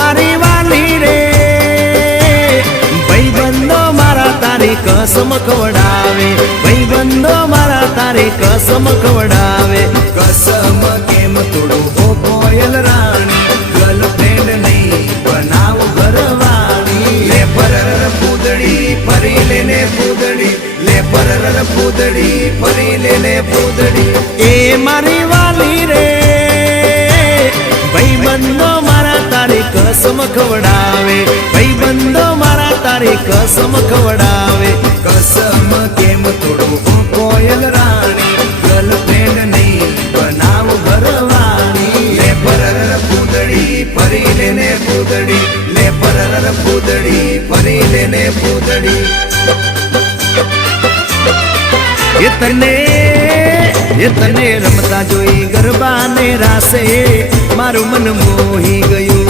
મારી વાલી રે ભાઈબંધો મારા તારી કસમ ખવડાવે ભાઈબંધો મારા તારી કસમ ખવડાવે કસમ કેમ તોડું ઓ કોયલ રાણી ગર્લફ્રેન્ડ નહીં બનાવ ઘરવાળી લે પરર પૂદડી ફરી લેને પૂદડી લે પરર પૂદડી ફરી લેને પૂદડી એ મારી વાલી રે ભાઈબંધો મારા તારી કસમ ખવડાવે ભાઈબંધો મારા તારી કસમ ખવડાવે કસમ કેમ તોડું ઓ કોયલ રાણી ગર્લફ્રેન્ડ નહીં બનાવ ઘરવાળી લે પરર પૂદડી ફરી લેને પૂદડી લે પરર પૂદડી ફરી લેને પૂદડી એ તને રમતા જોઈ ગરબાને રાસે મારું મન મોહી ગયું